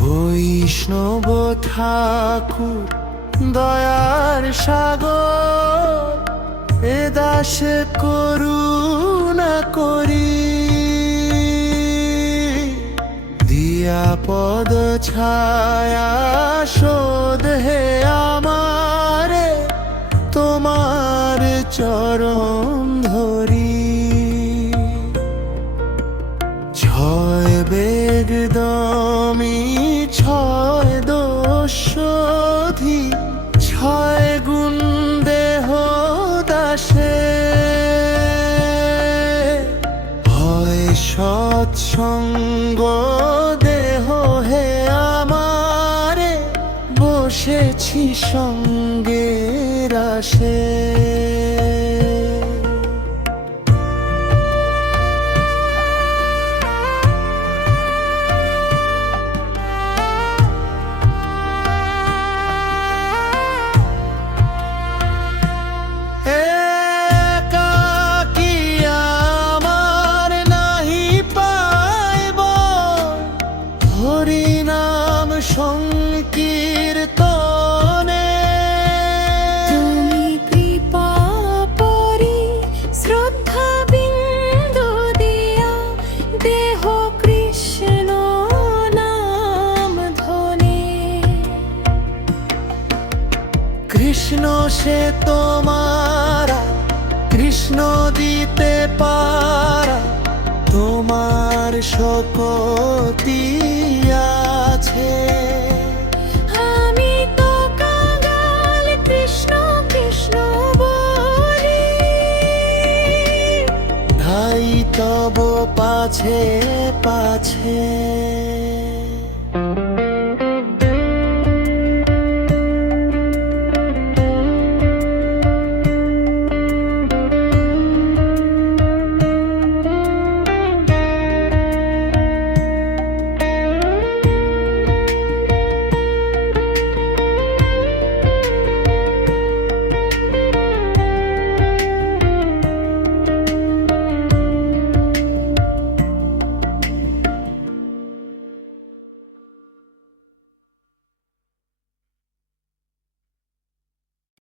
বৈষ্ণব ঠাকুর দয়ার সাগর এ দাস করুণা করি। দিয়া পদ ছায়া শোধ হে আমারে, তোমার চরণ ধরি। ছয় বেগ দমি, ছয় দোষধি, ছয় গুণ দেহ দাসে। হয় সৎসঙ্গ বসেছি সঙ্গে রাশে। একাকী কৃষ্ণ সে তোমারা কৃষ্ণ দিতে পারা তোমার শকতি আছে। তব পাছে পাছে।